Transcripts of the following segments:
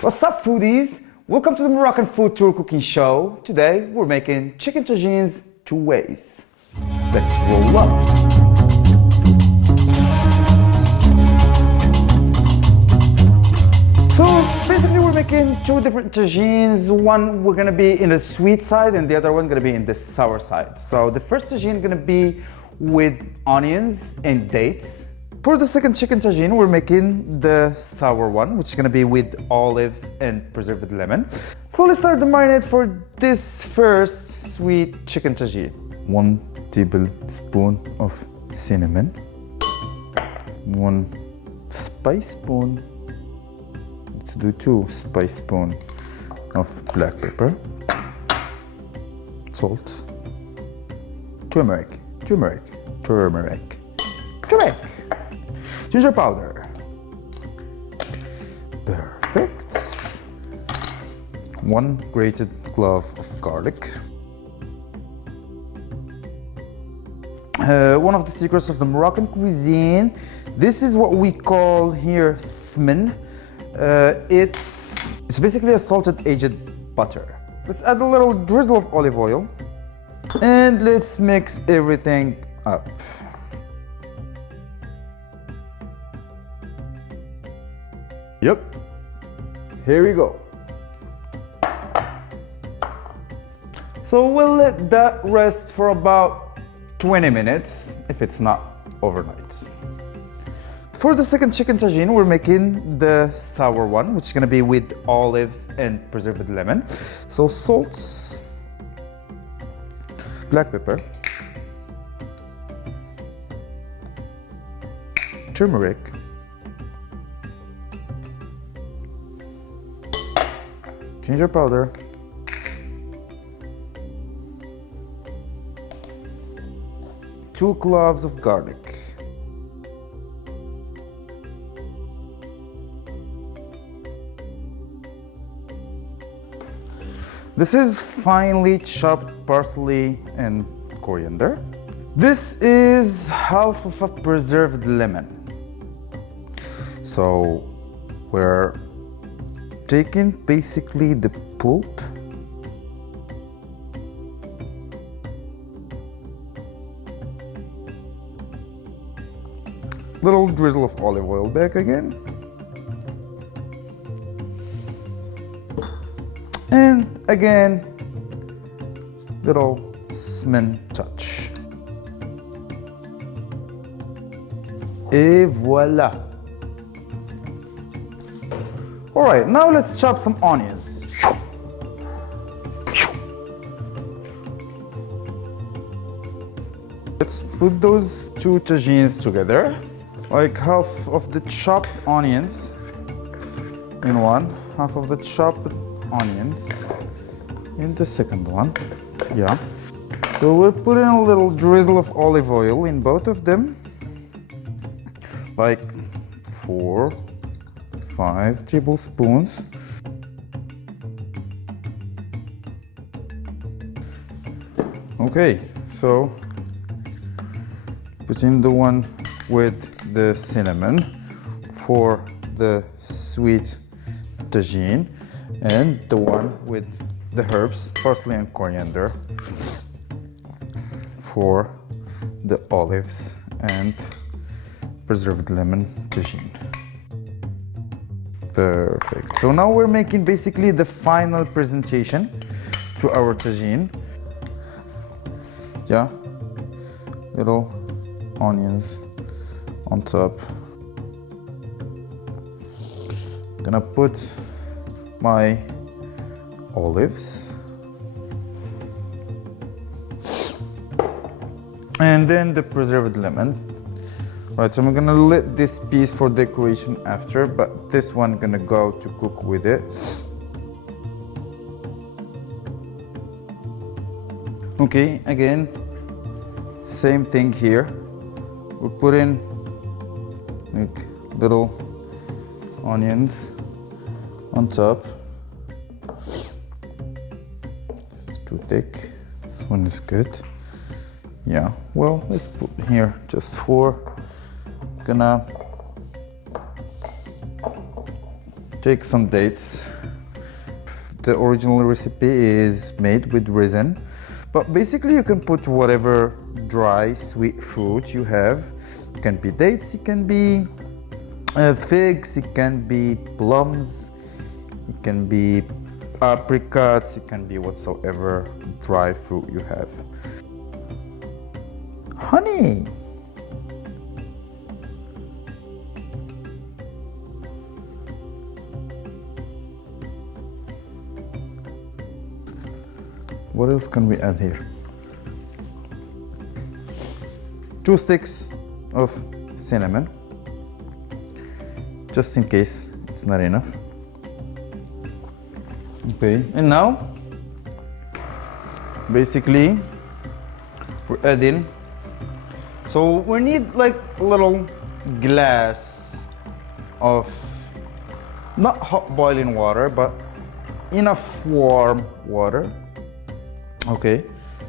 What's up, foodies? Welcome to the Moroccan Food Tour Cooking Show. Today we're making chicken tagines two ways. Let's roll up. So basically we're making two different tagines. One we're gonna be in the sweet side and the other one gonna be in the sour side. So the first tagine gonna be with onions and dates. For the second chicken tagine, we're making the sour one, which is gonna be with olives and preserved lemon. So let's start the marinade for this first sweet chicken tagine. 1 tablespoon of cinnamon, 1 spice spoon, let's do 2 spice spoon of black pepper, salt, turmeric, ginger powder. Perfect. 1 grated clove of garlic. One of the secrets of the Moroccan cuisine. This is what we call here Smen. It's basically a salted aged butter. Let's add a little drizzle of olive oil and let's mix everything up. Yep, here we go. So we'll let that rest for about 20 minutes, if it's not overnight. For the second chicken tagine, we're making the sour one, which is gonna be with olives and preserved lemon. So salt, black pepper, turmeric, ginger powder, two cloves of garlic, this is finely chopped parsley and coriander. This is half of a preserved lemon. So we're taking basically the pulp, little drizzle of olive oil back again, and again little Smen touch, et voila. All right, now let's chop some onions. Let's put those two tagines together. Like half of the chopped onions in one, half of the chopped onions in the second one. Yeah. So we're putting a little drizzle of olive oil in both of them. Like 4-5 tablespoons. Okay, so put in the one with the cinnamon for the sweet tagine and the one with the herbs, parsley and coriander for the olives and preserved lemon tagine. Perfect. So now we're making basically the final presentation to our tagine. Yeah, little onions on top. Gonna put my olives and then the preserved lemon. Right, so I'm gonna let this piece for decoration after, but this one gonna go to cook with it. Okay, again, same thing here. We're putting like little onions on top. This is too thick. This one is good. Yeah, well, let's put here just 4. Gonna Take some dates. The original recipe is made with resin, but basically you can put whatever dry sweet fruit you have. It can be dates, it can be figs, it can be plums, it can be apricots, it can be whatsoever dry fruit you have. Honey. What else can we add here? 2 sticks of cinnamon, just in case it's not enough. Okay, and now basically we're adding, so we need like a little glass of not hot boiling water, but enough warm water. Okay,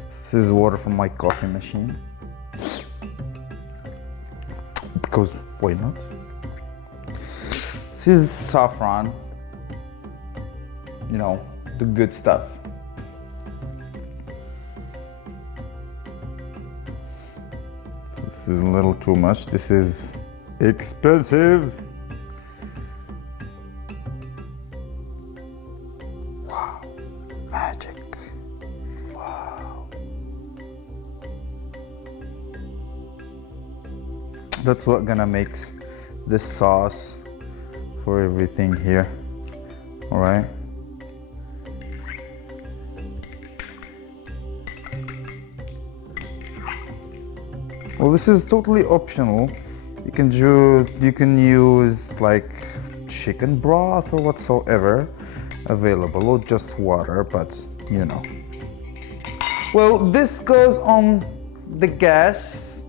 this is water from my coffee machine, because why not? This is saffron, you know, the good stuff. This is a little too much. This is expensive. Wow, magic. Wow. That's what gonna make the sauce for everything here. All right. Well, this is totally optional. You can use like chicken broth or whatsoever available, or just water, but you know. Well, this goes on the gas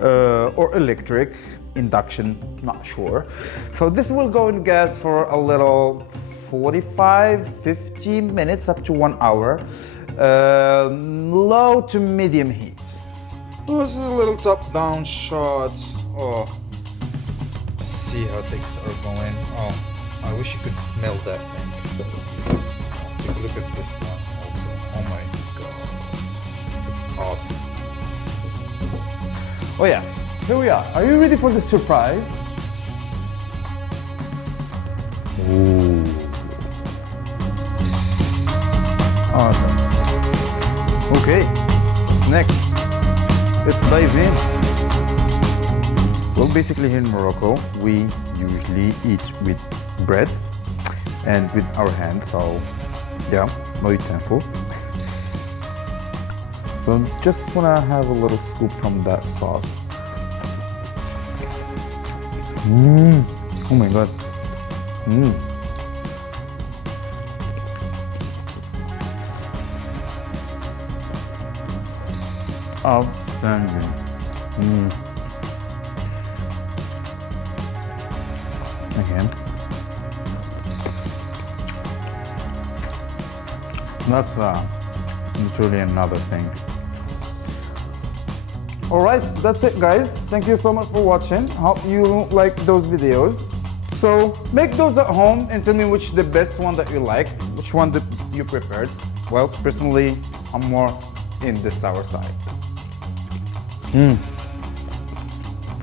or electric, induction, not sure. So this will go in gas for a little 45-50 minutes up to 1 hour, low to medium heat. Oh, this is a little top-down shot. Oh, see how things are going. Oh, I wish you could smell that thing. Take a look at this one also. Oh my god, this looks awesome. Oh yeah, here we are. Are you ready for the surprise? Ooh. Awesome. Okay, what's next? Let's dive in. Well, basically here in Morocco, we usually eat with bread and with our hands, so yeah, no utensils. So just wanna have a little scoop from that sauce. Oh my god. Outstanding. Again. That's literally another thing. Alright, that's it guys. Thank you so much for watching. Hope you like those videos. So make those at home and tell me which the best one that you like, which one that you preferred. Well, personally, I'm more in the sour side.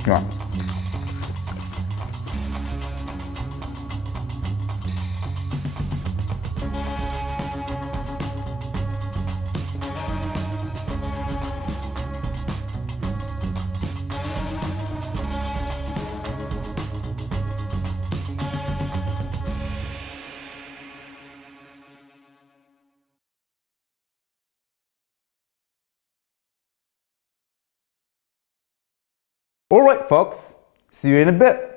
Yeah. Alright folks, see you in a bit.